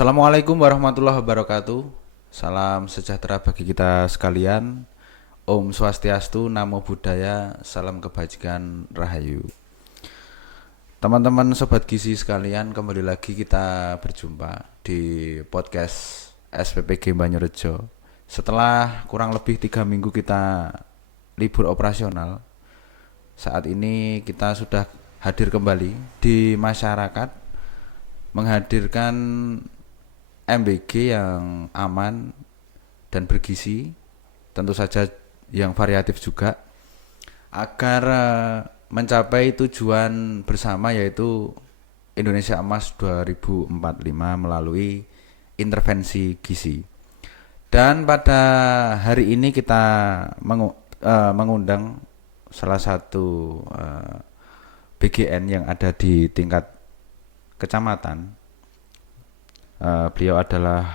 Assalamualaikum warahmatullahi wabarakatuh. Salam sejahtera bagi kita sekalian. Om Swastiastu, Namo Buddhaya, salam kebajikan, Rahayu. Teman-teman Sobat Gizi sekalian, kembali lagi kita berjumpa di podcast SPPG Banyorejo. Setelah kurang lebih 3 minggu kita libur operasional, saat ini kita sudah hadir kembali di masyarakat, menghadirkan MBG yang aman dan bergizi, tentu saja yang variatif juga, agar mencapai tujuan bersama, yaitu Indonesia Emas 2045 melalui intervensi gizi. Dan pada hari ini kita mengundang salah satu BGN yang ada di tingkat kecamatan. Beliau adalah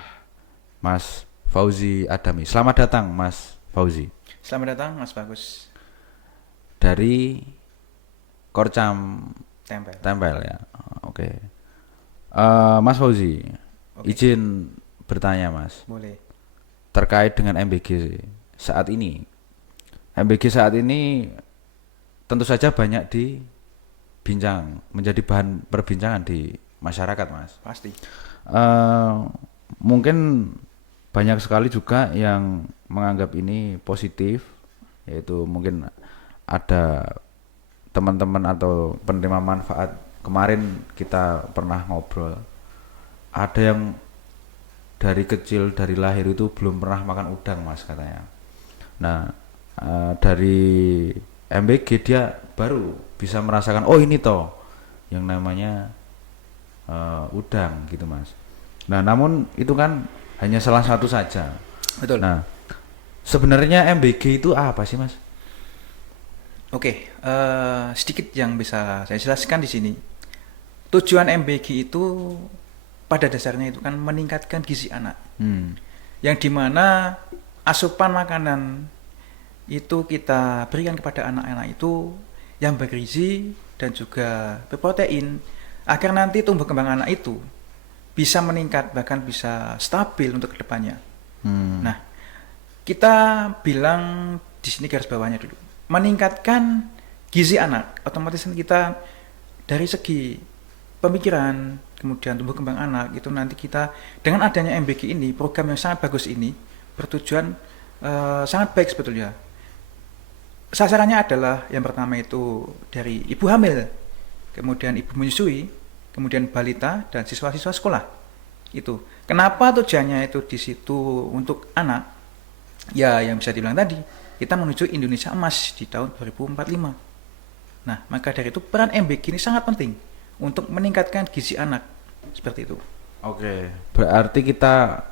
Mas Fauzi Adami. Selamat datang Mas Fauzi. Selamat datang Mas Bagus. Dari Korcam Tempel ya. Oke. Mas Fauzi, izin bertanya Mas. Boleh. Terkait dengan MBG saat ini. MBG saat ini tentu saja banyak menjadi bahan perbincangan di masyarakat Mas. Pasti. Mungkin banyak sekali juga yang menganggap ini positif, yaitu mungkin ada teman-teman atau penerima manfaat. Kemarin kita pernah ngobrol, ada yang dari kecil, dari lahir itu belum pernah makan udang Mas katanya. Nah, dari MBG dia baru bisa merasakan, oh ini toh yang namanya udang gitu Mas. Nah, namun itu kan hanya salah satu saja. Betul. Nah, sebenarnya MBG itu apa sih Mas? Oke, sedikit yang bisa saya jelaskan di sini. Tujuan MBG itu pada dasarnya itu kan meningkatkan gizi anak. Yang dimana asupan makanan itu kita berikan kepada anak-anak itu yang bergizi dan juga berprotein, agar nanti tumbuh kembang anak itu bisa meningkat, bahkan bisa stabil untuk kedepannya. Nah, kita bilang di sini garis bawahnya dulu, meningkatkan gizi anak, otomatis kita dari segi pemikiran, kemudian tumbuh kembang anak itu nanti kita dengan adanya MBG ini, program yang sangat bagus ini bertujuan sangat baik sebetulnya. Sasarannya adalah yang pertama itu dari ibu hamil, kemudian ibu menyusui, kemudian balita dan siswa-siswa sekolah. Itu. Kenapa tujuannya itu di situ untuk anak? Ya, yang bisa dibilang tadi, kita menuju Indonesia Emas di tahun 2045. Nah, maka dari itu peran MBG ini sangat penting untuk meningkatkan gizi anak. Seperti itu. Oke, berarti kita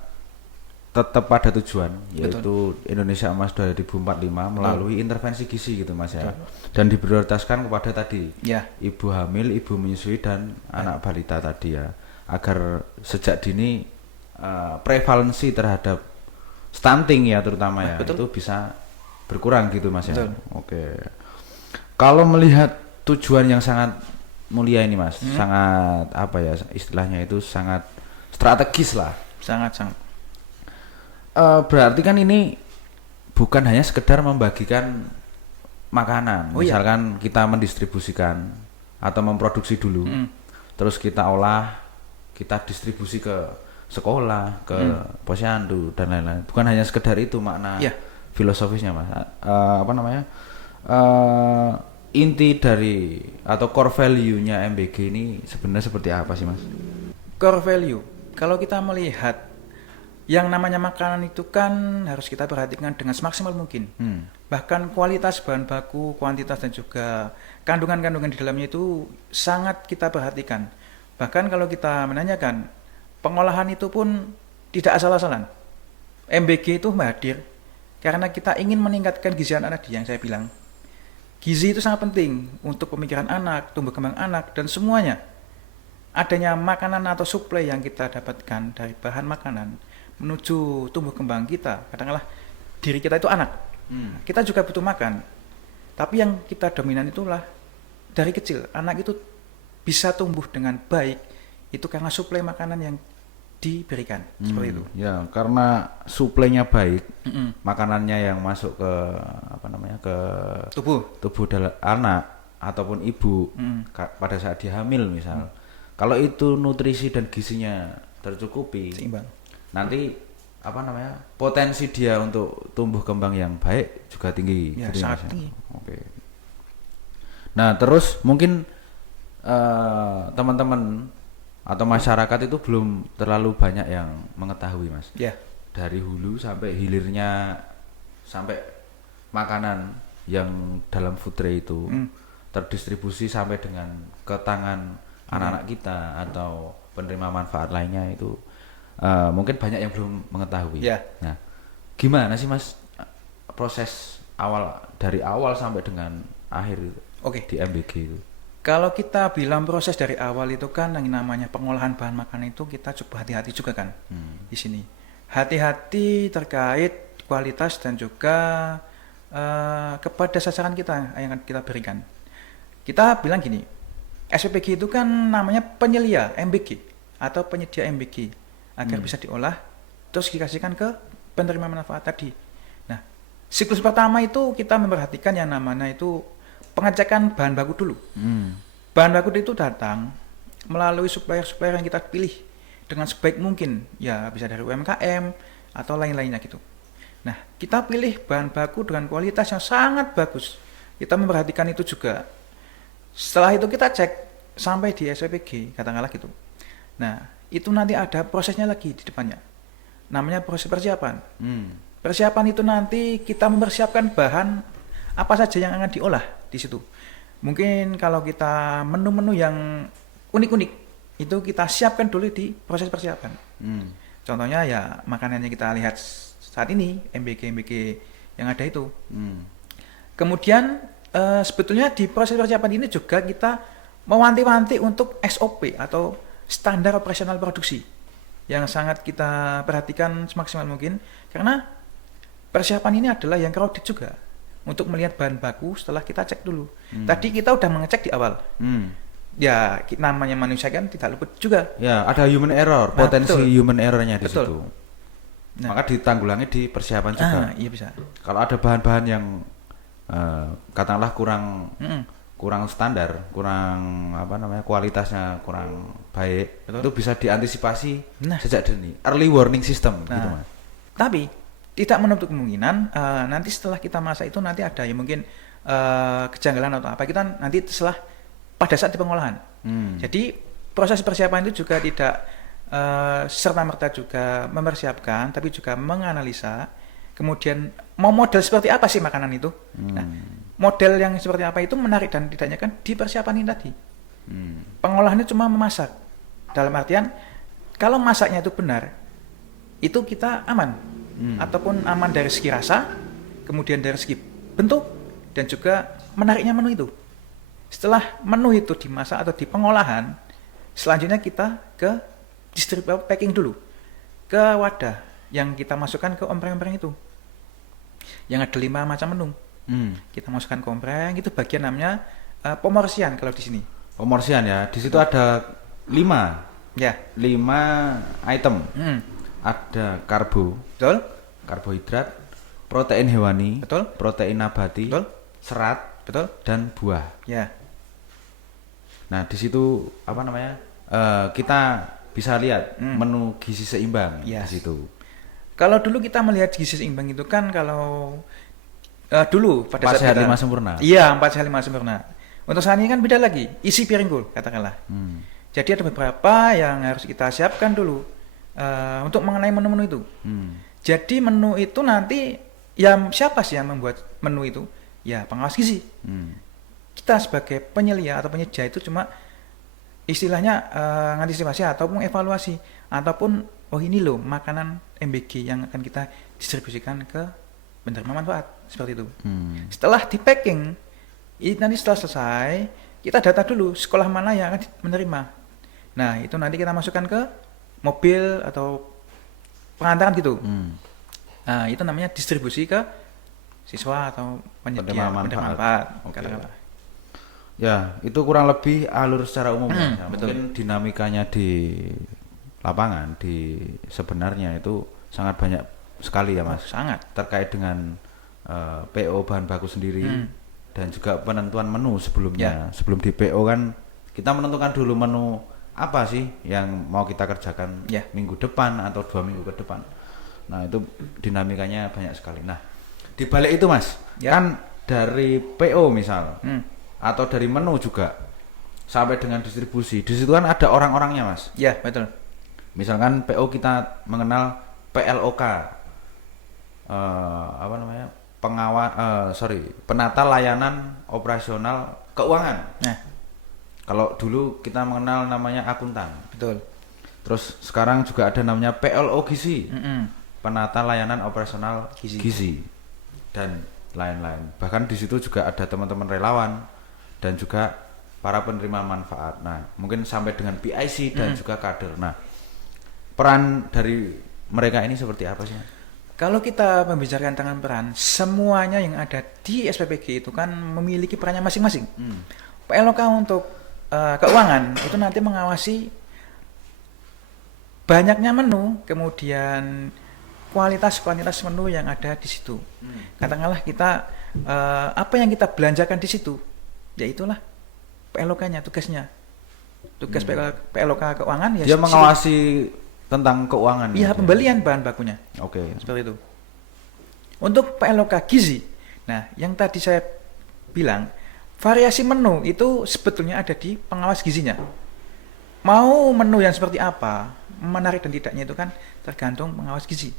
tetap pada tujuan, yaitu Betul. Indonesia Emas 2045 melalui intervensi gizi gitu Mas ya. Betul. Dan diprioritaskan kepada tadi Ya. ibu hamil, ibu menyusui dan anak balita tadi ya, agar sejak dini prevalensi terhadap stunting ya terutama ya, Betul. itu bisa berkurang gitu Mas ya. Betul. Oke. Kalau melihat tujuan yang sangat mulia ini Mas, sangat apa ya istilahnya itu, sangat strategis lah. Sangat-sangat. Berarti kan ini bukan hanya sekedar membagikan makanan. Misalkan kita mendistribusikan atau memproduksi dulu, terus kita olah, kita distribusi ke sekolah, ke posyandu dan lain-lain. Bukan hanya sekedar itu makna filosofisnya Mas. Inti dari atau core value-nya MBG ini sebenarnya seperti apa sih Mas? Core value. Kalau kita melihat yang namanya makanan itu kan harus kita perhatikan dengan semaksimal mungkin. Bahkan kualitas bahan baku, kuantitas dan juga kandungan-kandungan di dalamnya itu sangat kita perhatikan. Bahkan kalau kita menanyakan, pengolahan itu pun tidak asal-asalan. MBG itu hadir karena kita ingin meningkatkan gizi anak yang saya bilang. Gizi itu sangat penting untuk pemikiran anak, tumbuh kembang anak, dan semuanya. Adanya makanan atau suplai yang kita dapatkan dari bahan makanan menuju tumbuh kembang kita, katakanlah diri kita itu anak, kita juga butuh makan, tapi yang kita dominan itulah dari kecil anak itu bisa tumbuh dengan baik itu karena suplai makanan yang diberikan seperti itu. Ya, karena suplainya baik, Mm-mm. makanannya yang masuk ke ke Tubuh. anak ataupun ibu pada saat dia hamil misal. Kalau itu nutrisi dan gizinya tercukupi, Seimbang. nanti potensi dia untuk tumbuh kembang yang baik juga tinggi. Ya, gitu sangat Mas, ya? tinggi. Oke. Nah, terus mungkin teman-teman atau masyarakat itu belum terlalu banyak yang mengetahui, Mas. Ya. Dari hulu sampai hilirnya, sampai makanan yang dalam food tray itu terdistribusi sampai dengan ke tangan anak-anak kita atau penerima manfaat lainnya itu mungkin banyak yang belum mengetahui. Ya. Nah, gimana sih Mas proses dari awal sampai dengan akhir Oke. di MBG itu? Kalau kita bilang proses dari awal itu kan yang namanya pengolahan bahan makanan itu kita coba hati-hati juga kan di sini. Hati-hati terkait kualitas dan juga kepada sasaran kita yang akan kita berikan. Kita bilang gini, SPPG itu kan namanya penyelia MBG atau penyedia MBG agar bisa diolah terus dikasihkan ke penerima manfaat tadi. Nah, siklus pertama itu kita memperhatikan yang namanya itu pengecekan bahan baku dulu. Bahan baku itu datang melalui supplier-supplier yang kita pilih dengan sebaik mungkin, ya bisa dari UMKM atau lain-lainnya gitu. Nah, kita pilih bahan baku dengan kualitas yang sangat bagus. Kita memperhatikan itu juga. Setelah itu kita cek sampai di SPPG, katakanlah gitu. Nah, itu nanti ada prosesnya lagi di depannya. Namanya proses persiapan. Persiapan itu nanti kita mempersiapkan bahan apa saja yang akan diolah di situ. Mungkin kalau kita menu-menu yang unik-unik itu kita siapkan dulu di proses persiapan. Contohnya ya makanan yang kita lihat saat ini MBG yang ada itu. Kemudian sebetulnya di proses persiapan ini juga kita mewanti-wanti untuk SOP atau standar operasional produksi yang sangat kita perhatikan semaksimal mungkin karena persiapan ini adalah yang crowded juga. Untuk melihat bahan baku setelah kita cek dulu. Tadi kita udah mengecek di awal. Ya namanya manusia kan tidak luput juga. Ya ada human error, potensi human errornya di situ. Nah, maka ditanggulangi di persiapan juga. Iya bisa. Kalau ada bahan-bahan yang katakanlah kurang standar, kurang kualitasnya kurang baik, itu bisa diantisipasi sejak dini. Early warning system gitu Mas. Tapi tidak menutup kemungkinan nanti setelah kita masak itu nanti ada ya mungkin kejanggalan atau apa kita nanti setelah pada saat di pengolahan. Jadi proses persiapan itu juga tidak serta-merta juga mempersiapkan tapi juga menganalisa kemudian mau model seperti apa sih makanan itu. Nah, model yang seperti apa itu menarik dan tidaknya kan di persiapan ini tadi. Pengolahannya cuma memasak. Dalam artian kalau masaknya itu benar itu kita aman. Ataupun aman dari segi rasa, kemudian dari segi bentuk, dan juga menariknya menu itu. Setelah menu itu dimasak atau di pengolahan, selanjutnya kita ke packing dulu, ke wadah yang kita masukkan ke ompreng-ompreng itu. Yang ada 5 macam menu. Kita masukkan ke ompreng, itu bagian namanya pemorsian kalau di sini. Pemorsian ya, di situ ada 5 item. Ada betul, karbohidrat, protein hewani, betul, protein nabati, betul, serat, betul, dan buah. Ya. Nah di situ kita bisa lihat menu gizi seimbang di situ. Kalau dulu kita melihat gizi seimbang itu kan kalau dulu pada 4 saat sehat 5 kita, sempurna. Iya 4 sehat 5 sempurna. Untuk saat ini kan beda lagi, isi piringku katakanlah. Jadi ada beberapa yang harus kita siapkan dulu. Untuk mengenai menu-menu itu. Jadi menu itu nanti siapa sih yang membuat menu itu? Ya pengawas gizi. Kita sebagai penyelia atau penyedia itu cuma istilahnya ngantisipasi ataupun evaluasi ataupun ini loh makanan MBG yang akan kita distribusikan ke penerima manfaat seperti itu. Setelah di packing, nanti setelah selesai kita data dulu sekolah mana yang akan menerima. Nah itu nanti kita masukkan ke mobil atau pengantaran gitu. Nah, itu namanya distribusi ke siswa atau penyedia manfaat. Ya, itu kurang lebih alur secara umum. Betul. Mungkin dinamikanya di lapangan di sebenarnya itu sangat banyak sekali ya Mas. Sangat. Terkait dengan PO bahan baku sendiri dan juga penentuan menu sebelumnya. Sebelum di PO kan kita menentukan dulu menu apa sih yang mau kita kerjakan minggu depan atau 2 minggu ke depan. Nah itu dinamikanya banyak sekali. Nah di balik itu Mas, kan dari PO misal atau dari menu juga sampai dengan distribusi, di situ kan ada orang-orangnya Mas. Ya betul. Misalkan PO kita mengenal PLOK, apa namanya, penata layanan operasional keuangan. Nah, kalau dulu kita mengenal namanya akuntan. betul. Terus sekarang juga ada namanya PLO Gizi, penata layanan operasional gizi dan lain-lain. Bahkan di situ juga ada teman-teman relawan dan juga para penerima manfaat. Nah, mungkin sampai dengan PIC dan juga kader. Nah, peran dari mereka ini seperti apa sih? Kalau kita membicarakan tentang peran, semuanya yang ada di SPPG itu kan memiliki perannya masing-masing. PLOK untuk keuangan itu nanti mengawasi banyaknya menu, kemudian kualitas menu yang ada di situ. Katakanlah kita apa yang kita belanjakan di situ, yaitulah PLOK-nya, tugasnya. Tugas PLOK keuangan ya dia mengawasi tentang keuangan. Iya, pembelian bahan bakunya. Oke. Seperti itu. Untuk PLOK gizi, nah yang tadi saya bilang, variasi menu itu sebetulnya ada di pengawas gizinya. Mau menu yang seperti apa, menarik dan tidaknya itu kan tergantung pengawas gizi.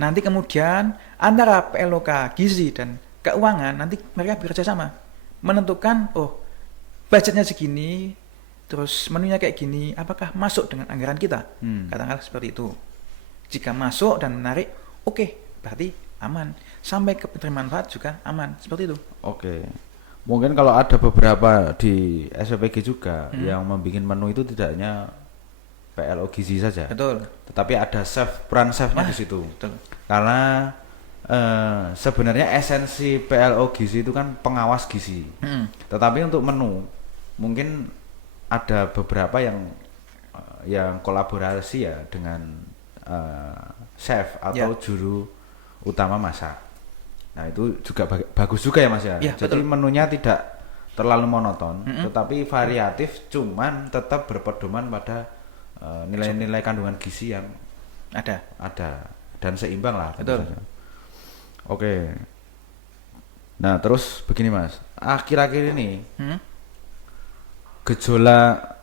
Nanti kemudian antara PLOK gizi dan keuangan nanti mereka bekerja sama menentukan, oh budgetnya segini, terus menunya kayak gini, apakah masuk dengan anggaran kita? Katakanlah seperti itu. Jika masuk dan menarik, oke, berarti aman. Sampai ke penerima manfaat juga aman, seperti itu. Oke. Mungkin kalau ada beberapa di SPPG juga yang membuat menu itu tidak hanya PLO gizi saja. Betul. Tetapi ada chef, peran chefnya di situ. Betul. Karena sebenarnya esensi PLO gizi itu kan pengawas gizi. Tetapi untuk menu mungkin ada beberapa yang kolaborasi ya dengan chef atau juru utama masak. Nah itu juga bagus juga ya Mas ya. Jadi betul. Menunya tidak terlalu monoton, tetapi variatif, cuman tetap berpedoman pada nilai-nilai kandungan gizi yang ada dan seimbang lah. Betul. Oke. Nah terus begini Mas, akhir-akhir ini gejolak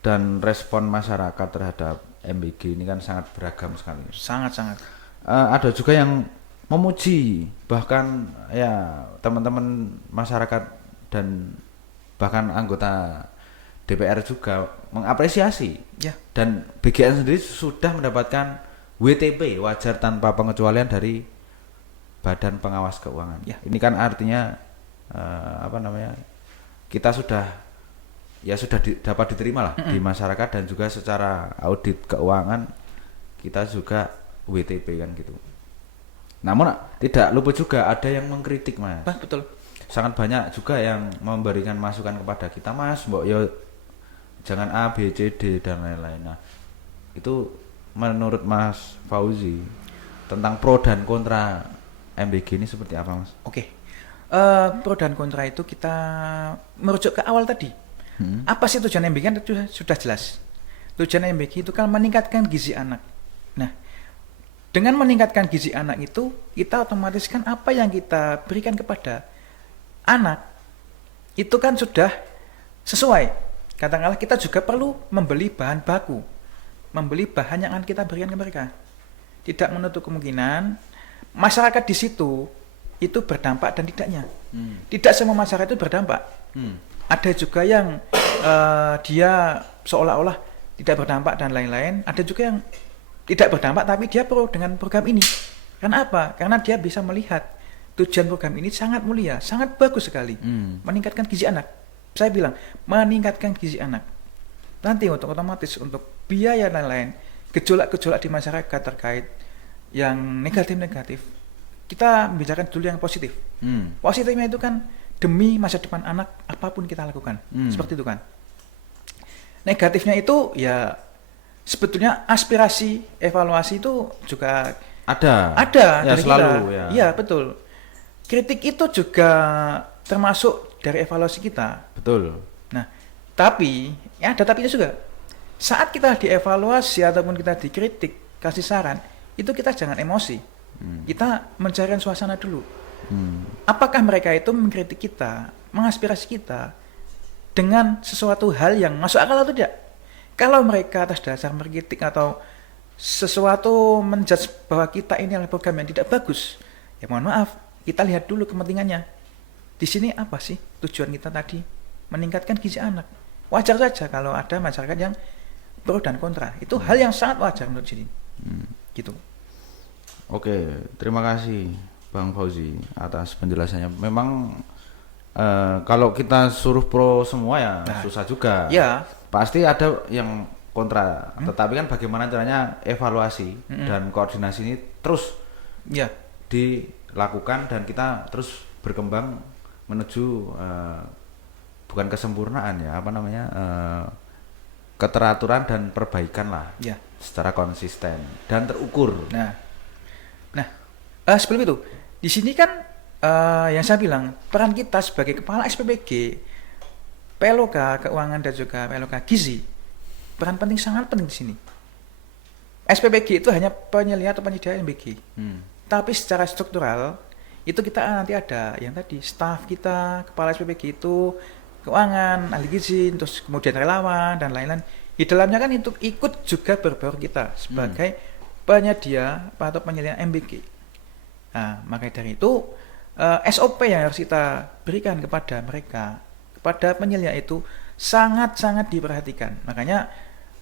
dan respon masyarakat terhadap MBG ini kan sangat beragam sekali. Sangat-sangat. Ada juga yang memuji, bahkan ya teman-teman masyarakat dan bahkan anggota DPR juga mengapresiasi. Dan BGN sendiri sudah mendapatkan WTP, wajar tanpa pengecualian, dari Badan Pengawas Keuangan. Ini kan artinya kita sudah dapat diterima lah di masyarakat, dan juga secara audit keuangan kita juga WTP kan gitu. Namun tidak luput juga ada yang mengkritik Mas. Betul. Sangat banyak juga yang memberikan masukan kepada kita, Mas, mbok yo jangan A, B, C, D dan lain-lain. Nah, itu menurut Mas Fauzi tentang pro dan kontra MBG ini seperti apa Mas? Oke. Pro dan kontra itu kita merujuk ke awal tadi. Apa sih tujuan MBG? Itu sudah jelas. Tujuan MBG itu kan meningkatkan gizi anak. Nah, dengan meningkatkan gizi anak itu, kita otomatis kan apa yang kita berikan kepada anak itu kan sudah sesuai. Katakanlah kita juga perlu membeli bahan baku, membeli bahan yang akan kita berikan ke mereka. Tidak menutup kemungkinan masyarakat di situ itu berdampak dan tidaknya. Tidak semua masyarakat itu berdampak. Ada juga yang dia seolah-olah tidak berdampak dan lain-lain. Ada juga yang tidak berdampak tapi dia pro dengan program ini. Karena apa? Karena dia bisa melihat tujuan program ini sangat mulia, sangat bagus sekali. Meningkatkan gizi anak. Saya bilang, meningkatkan gizi anak. Nanti untuk otomatis untuk biaya dan lain-lain, gejolak-gejolak di masyarakat terkait yang negatif-negatif, kita bicarakan dulu yang positif. Positifnya itu kan demi masa depan anak, apapun kita lakukan. Seperti itu kan. Negatifnya itu ya sebetulnya aspirasi evaluasi itu juga Ada ya dari selalu kita. ya. Iya, betul. Kritik itu juga termasuk dari evaluasi kita. Betul. Nah, tapi ya ada tapinya juga. Saat kita dievaluasi ataupun kita dikritik, kasih saran, itu kita jangan emosi. Kita mencari suasana dulu. Apakah mereka itu mengkritik kita, mengaspirasi kita dengan sesuatu hal yang masuk akal atau tidak? Kalau mereka atas dasar mengkritik atau sesuatu menjudge bahwa kita ini adalah program yang tidak bagus, ya mohon maaf, kita lihat dulu kepentingannya. Di sini apa sih tujuan kita tadi? Meningkatkan gizi anak. Wajar saja kalau ada masyarakat yang pro dan kontra. Itu hal yang sangat wajar menurut sini. Gitu. Oke, terima kasih Bang Fauzi atas penjelasannya. Memang kalau kita suruh pro semua ya susah juga. Ya. Pasti ada yang kontra. Tetapi kan bagaimana caranya evaluasi dan koordinasi ini terus Ya. dilakukan dan kita terus berkembang menuju bukan kesempurnaan ya, apa namanya, keteraturan dan perbaikan lah. Ya. Secara konsisten dan terukur. Nah, sebelum itu, di sini kan yang saya bilang peran kita sebagai kepala SPBG, PLOK keuangan dan juga PLOK gizi, peran penting sangat penting di sini. SPBG itu hanya penyelia atau penyedia MBG, tapi secara struktural itu kita nanti ada yang tadi staf kita, kepala SPBG itu keuangan, ahli gizi, terus kemudian relawan dan lain-lain. Di dalamnya kan itu ikut juga berbaur kita sebagai penyedia atau penyelia MBG. Nah, maka dari itu SOP yang harus kita berikan kepada mereka, kepada penyelia itu sangat-sangat diperhatikan. Makanya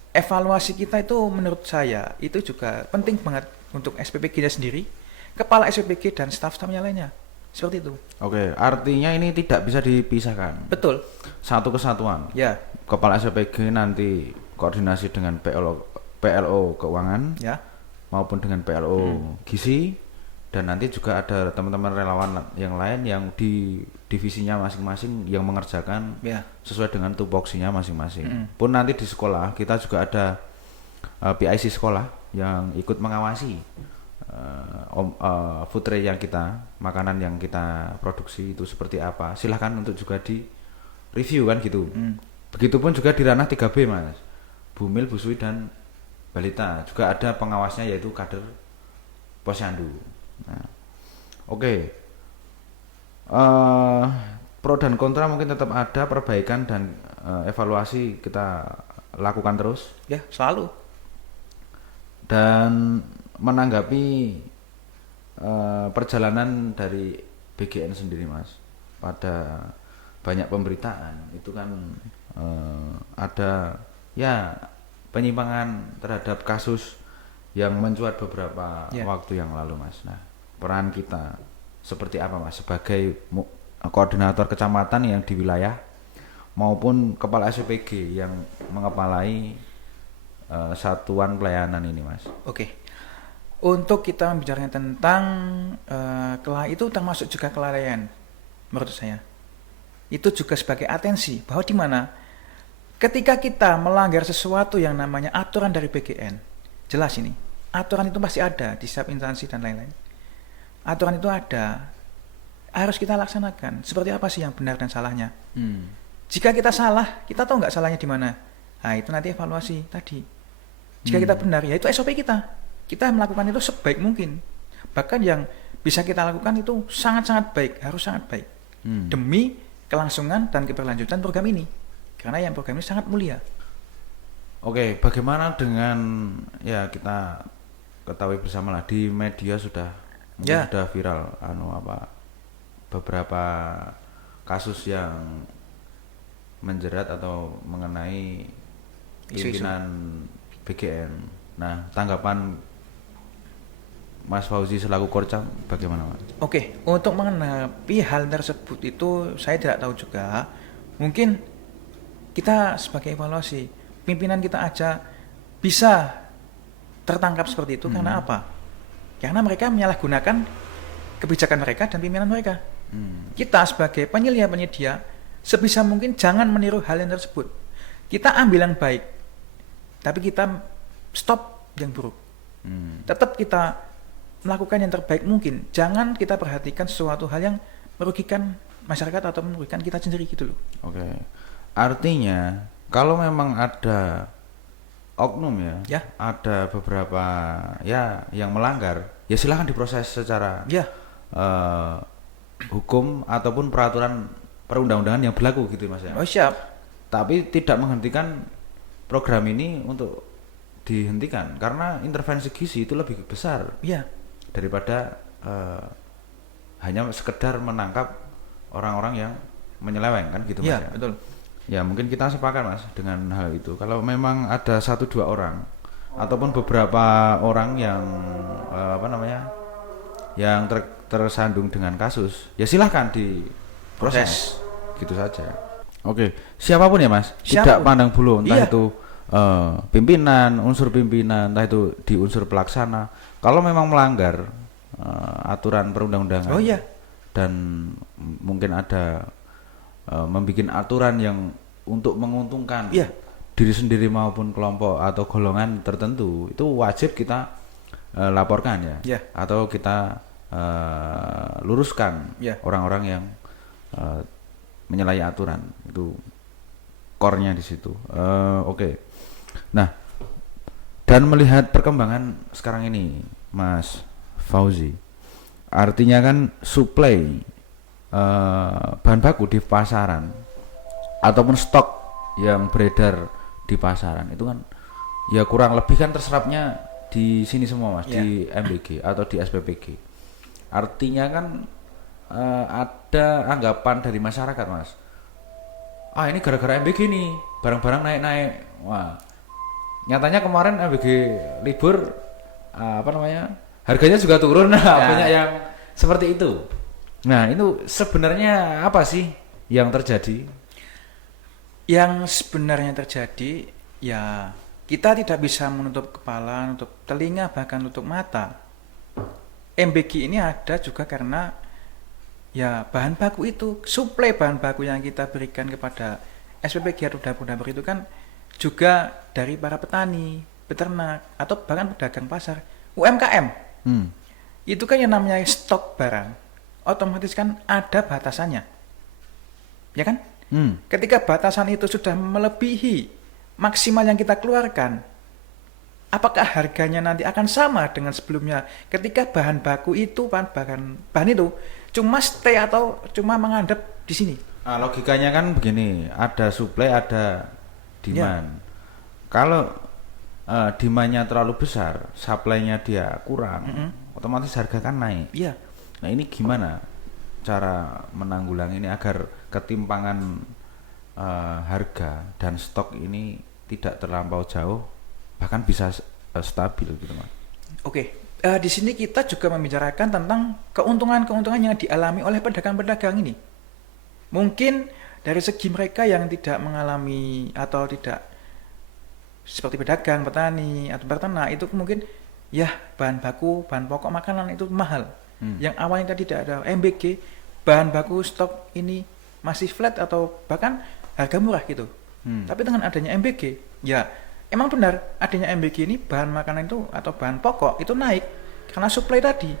evaluasi kita itu menurut saya itu juga penting banget untuk SPBG-nya sendiri, kepala SPBG dan staf-stafnya lainnya. Seperti itu. Oke, artinya ini tidak bisa dipisahkan. Betul. Satu kesatuan. Ya. Kepala SPBG nanti koordinasi dengan PLO keuangan, Ya. maupun dengan PLO gizi, dan nanti juga ada teman-teman relawan yang lain yang di divisinya masing-masing yang mengerjakan sesuai dengan tupoksinya masing-masing. Pun nanti di sekolah kita juga ada PIC sekolah yang ikut mengawasi food tray yang kita, makanan yang kita produksi itu seperti apa. Silahkan untuk juga di review kan gitu. Begitupun juga di ranah 3B Mas, Bumil, Busui dan Balita juga ada pengawasnya yaitu kader Posyandu. Nah, oke. Pro dan kontra mungkin tetap ada, perbaikan dan evaluasi kita lakukan terus. Ya, selalu. Dan menanggapi perjalanan dari BGN sendiri Mas, pada banyak pemberitaan itu kan ada ya penyimpangan terhadap kasus yang mencuat beberapa waktu yang lalu Mas. Nah, peran kita seperti apa Mas sebagai koordinator kecamatan yang di wilayah maupun kepala SPG yang mengepalai satuan pelayanan ini Mas? Oke. Untuk kita membicarakan tentang itu termasuk juga kelalaian menurut saya. Itu juga sebagai atensi bahwa di mana ketika kita melanggar sesuatu yang namanya aturan dari BGN, jelas ini, aturan itu pasti ada di setiap instansi dan lain-lain. Aturan itu ada, harus kita laksanakan. Seperti apa sih yang benar dan salahnya? Jika kita salah, kita tahu nggak salahnya di mana? Nah, itu nanti evaluasi tadi. Jika kita benar, ya itu SOP kita. Kita melakukan itu sebaik mungkin. Bahkan yang bisa kita lakukan itu sangat-sangat baik, harus sangat baik. Demi kelangsungan dan keberlanjutan program ini. Karena yang program ini sangat mulia. Oke, bagaimana dengan ya kita ketahui bersama lah di media sudah viral beberapa kasus yang menjerat atau mengenai pimpinan BGN. Nah, tanggapan Mas Fauzi selaku Korcam bagaimana Mas? Oke, untuk mengenai hal tersebut itu saya tidak tahu juga. Mungkin kita sebagai evaluasi, pimpinan kita aja bisa tertangkap seperti itu karena apa? Karena mereka menyalahgunakan kebijakan mereka dan pimpinan mereka. Kita sebagai penyedia sebisa mungkin jangan meniru hal yang tersebut. Kita ambil yang baik, tapi kita stop yang buruk. Tetap kita melakukan yang terbaik mungkin. Jangan kita perhatikan sesuatu hal yang merugikan masyarakat atau merugikan kita sendiri gitu loh. Oke. Artinya kalau memang ada oknum ya, ada beberapa ya yang melanggar, ya silahkan diproses secara hukum ataupun peraturan perundang-undangan yang berlaku gitu Mas ya. Oh siap. Tapi tidak menghentikan program ini untuk dihentikan karena intervensi gizi itu lebih besar daripada hanya sekedar menangkap orang-orang yang menyeleweng kan gitu Mas ya. Betul. Ya mungkin kita sepakat Mas dengan hal itu. Kalau memang ada 1-2 orang ataupun beberapa orang yang yang tersandung dengan kasus, ya silahkan diproses gitu saja. Oke, siapapun ya Mas, tidak pandang bulu entah itu pimpinan, unsur pimpinan, entah itu di unsur pelaksana. Kalau memang melanggar aturan perundang-undangan dan mungkin ada membuat aturan yang untuk menguntungkan diri sendiri maupun kelompok atau golongan tertentu, itu wajib kita laporkan atau kita luruskan orang-orang yang menyalahi aturan. Itu core-nya di situ. Oke. Nah, dan melihat perkembangan sekarang ini Mas Fauzi, artinya kan suplai bahan baku di pasaran ataupun stok yang beredar di pasaran itu kan ya kurang lebih kan terserapnya di sini semua Mas, di MBG atau di SPPG. Artinya kan ada anggapan dari masyarakat Mas, ini gara-gara MBG nih barang-barang naik-naik. Wah, nyatanya kemarin MBG libur harganya juga turun. Banyak yang seperti itu. Nah, itu sebenarnya apa sih yang terjadi? Yang sebenarnya terjadi ya kita tidak bisa menutup kepala, menutup telinga, bahkan menutup mata. MBG ini ada juga karena ya bahan baku itu, suplai bahan baku yang kita berikan kepada SPPG atau dapur-dapur itu kan juga dari para petani, peternak, atau bahkan pedagang pasar, UMKM. Itu kan yang namanya stok barang, otomatis kan ada batasannya, ya kan? Ketika batasan itu sudah melebihi maksimal yang kita keluarkan, apakah harganya nanti akan sama dengan sebelumnya? Ketika bahan baku itu, bahan itu cuma stay atau cuma mengandap di sini. Logikanya kan begini, ada supply, ada demand. Kalau demandnya terlalu besar, supply-nya dia kurang, otomatis harga kan naik. Nah, ini gimana cara menanggulangi ini agar ketimpangan harga dan stok ini tidak terlampau jauh, bahkan bisa stabil gitu Mas? Di sini kita juga membicarakan tentang keuntungan-keuntungan yang dialami oleh pedagang-pedagang ini. Mungkin dari segi mereka yang tidak mengalami atau tidak seperti pedagang, petani atau peternak, itu mungkin ya bahan baku, bahan pokok makanan itu mahal. Yang awalnya tadi tidak ada MBG, bahan baku stok ini masih flat atau bahkan harga murah gitu. Tapi dengan adanya MBG, ya emang benar adanya MBG ini bahan makanan itu atau bahan pokok itu naik karena supply tadi.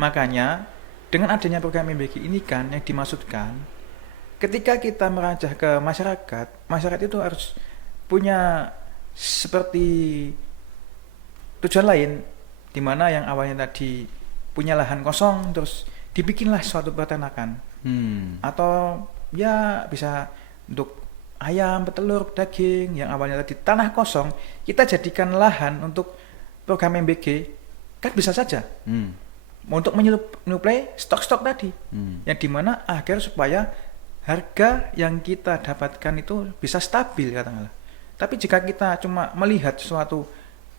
Makanya dengan adanya program MBG ini kan yang dimaksudkan, ketika kita merajah ke masyarakat, masyarakat itu harus punya seperti tujuan lain, di mana yang awalnya tadi punya lahan kosong terus dibikinlah suatu peternakan, atau ya bisa untuk ayam, petelur, daging yang awalnya tadi tanah kosong kita jadikan lahan untuk program MBG, kan bisa saja untuk menyuplai stok-stok tadi, yang dimana agar supaya harga yang kita dapatkan itu bisa stabil katakanlah. Tapi jika kita cuma melihat suatu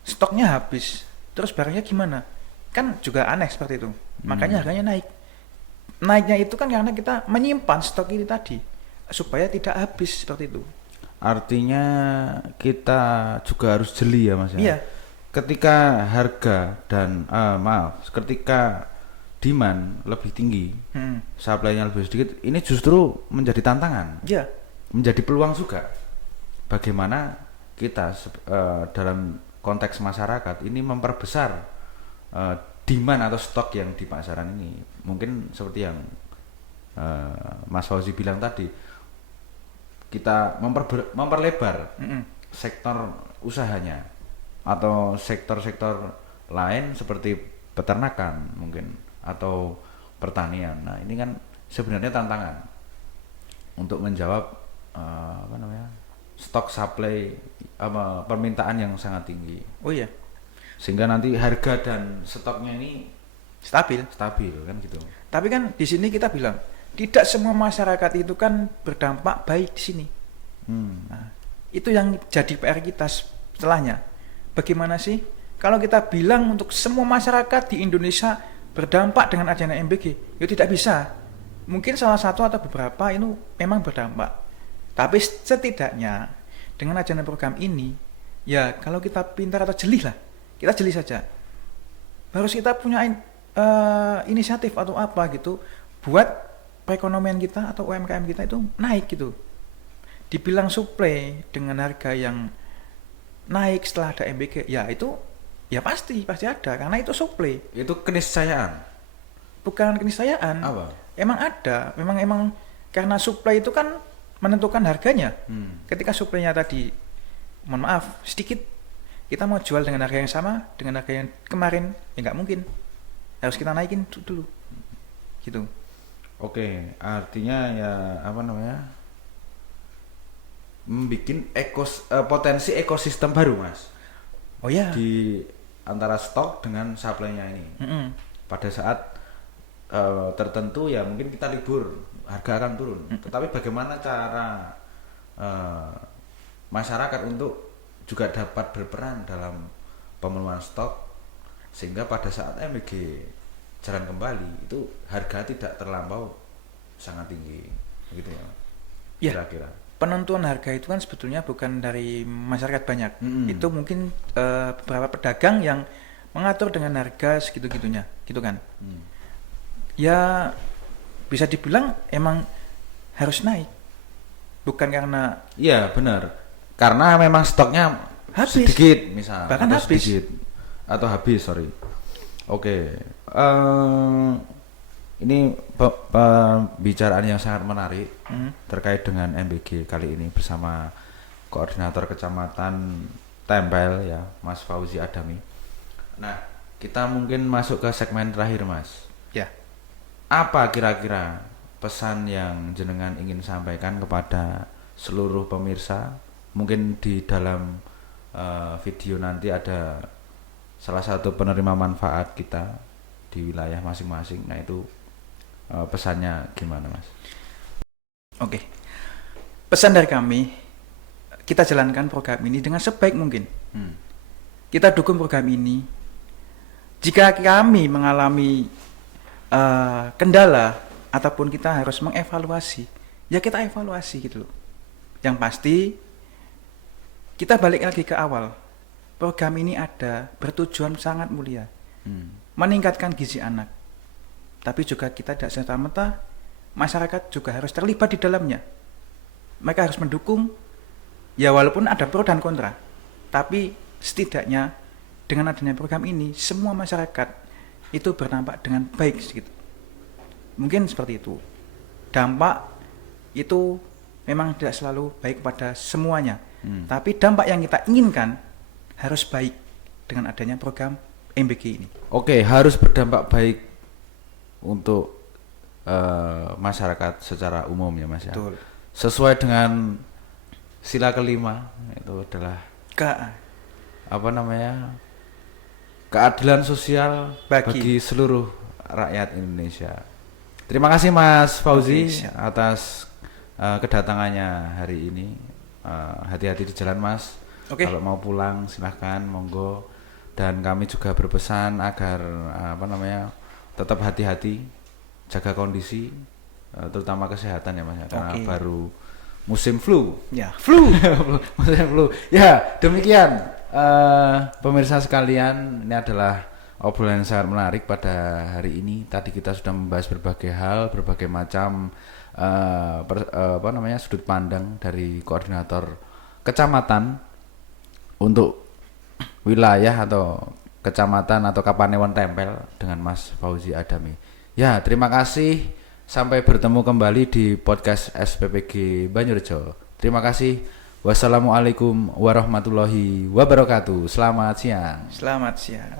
stoknya habis, terus barangnya gimana? Kan juga aneh seperti itu. Makanya harganya naik. Naiknya itu kan karena kita menyimpan stok ini tadi supaya tidak habis seperti itu. Artinya kita juga harus jeli ya Mas ya. Iya. Ketika harga dan ketika demand lebih tinggi, supply-nya lebih sedikit, ini justru menjadi tantangan. Iya. Menjadi peluang juga. Bagaimana kita dalam konteks masyarakat ini memperbesar demand atau stok yang di pasaran ini. Mungkin seperti yang Mas Fauzi bilang tadi, kita memperlebar sektor usahanya atau sektor-sektor lain seperti peternakan mungkin atau pertanian. Nah, ini kan sebenarnya tantangan untuk menjawab stok supply permintaan yang sangat tinggi. Oh iya. Sehingga nanti harga dan stoknya ini Stabil kan gitu. Tapi kan di sini kita bilang tidak semua masyarakat itu kan berdampak baik di sini. Nah, itu yang jadi PR kita setelahnya. Bagaimana sih kalau kita bilang untuk semua masyarakat di Indonesia berdampak dengan adanya MBG? Ya tidak bisa. Mungkin salah satu atau beberapa itu memang berdampak. Tapi setidaknya dengan adanya program ini, ya kalau kita pintar atau jeli lah, kita jeli saja. Harus kita punya inisiatif atau apa gitu buat perekonomian kita atau UMKM kita itu naik gitu. Dibilang suplai dengan harga yang naik setelah ada MBG, ya itu ya pasti ada karena itu suplai. Itu keniscayaan. Bukan keniscayaan. Apa? Emang ada, memang karena suplai itu kan menentukan harganya. Ketika suplainya tadi, mohon maaf, sedikit, kita mau jual dengan harga yang sama dengan harga yang kemarin, ya nggak mungkin. Harus kita naikin dulu, gitu. Oke, artinya ya membikin potensi ekosistem baru, Mas. Oh ya. Di antara stok dengan supply-nya ini. Pada saat tertentu ya mungkin kita libur, harga akan turun. Tetapi bagaimana cara masyarakat untuk juga dapat berperan dalam pemenuhan stok sehingga pada saat MBG jalan kembali itu harga tidak terlampau sangat tinggi, begitu ya? Ya. Kira-kira. Penentuan harga itu kan sebetulnya bukan dari masyarakat banyak. Itu mungkin beberapa pedagang yang mengatur dengan harga segitu-gitunya, gitu kan? Ya bisa dibilang emang harus naik, bukan karena. Iya benar, karena memang stoknya habis, sedikit misal, bahkan atau habis sedikit, atau habis, sorry. Oke, ini pembicaraan yang sangat menarik terkait dengan MBG kali ini bersama Koordinator Kecamatan Tempel ya, Mas Fauzi Adami. Nah, kita mungkin masuk ke segmen terakhir, Mas. Ya. Apa kira-kira pesan yang jenengan ingin sampaikan kepada seluruh pemirsa? Mungkin di dalam video nanti ada salah satu penerima manfaat kita di wilayah masing-masing. Nah itu pesannya gimana, Mas? Oke. Pesan dari kami, kita jalankan program ini dengan sebaik mungkin. Kita dukung program ini. Jika kami mengalami kendala ataupun kita harus mengevaluasi, ya kita evaluasi gitu loh. Yang pasti kita balik lagi ke awal. Program ini ada bertujuan sangat mulia, meningkatkan gizi anak. Tapi juga kita tidak serta-merta masyarakat juga harus terlibat di dalamnya. Mereka harus mendukung, ya walaupun ada pro dan kontra. Tapi setidaknya dengan adanya program ini, semua masyarakat itu berdampak dengan baik sedikit. Mungkin seperti itu. Dampak itu memang tidak selalu baik pada semuanya. Tapi dampak yang kita inginkan harus baik dengan adanya program MBG ini. Oke, harus berdampak baik untuk masyarakat secara umum ya, Mas ya. Betul. Sesuai dengan sila kelima, itu adalah keadilan sosial bagi seluruh rakyat Indonesia. Terima kasih Mas Fauzi atas kedatangannya hari ini. Hati-hati di jalan, Mas. Kalau mau pulang silahkan, monggo. Dan kami juga berpesan agar tetap hati-hati, jaga kondisi, terutama kesehatan ya, Mas. Karena baru musim flu. Ya, flu. Musim flu. Ya, demikian pemirsa sekalian, ini adalah obrolan yang sangat menarik pada hari ini. Tadi kita sudah membahas berbagai hal, berbagai macam sudut pandang dari koordinator kecamatan untuk wilayah atau kecamatan atau Kapanewon tempel dengan Mas Fauzi Adami. Ya, terima kasih. Sampai bertemu kembali di podcast SPPG Banyurejo. Terima kasih. Wassalamualaikum warahmatullahi wabarakatuh. Selamat siang. Selamat siang.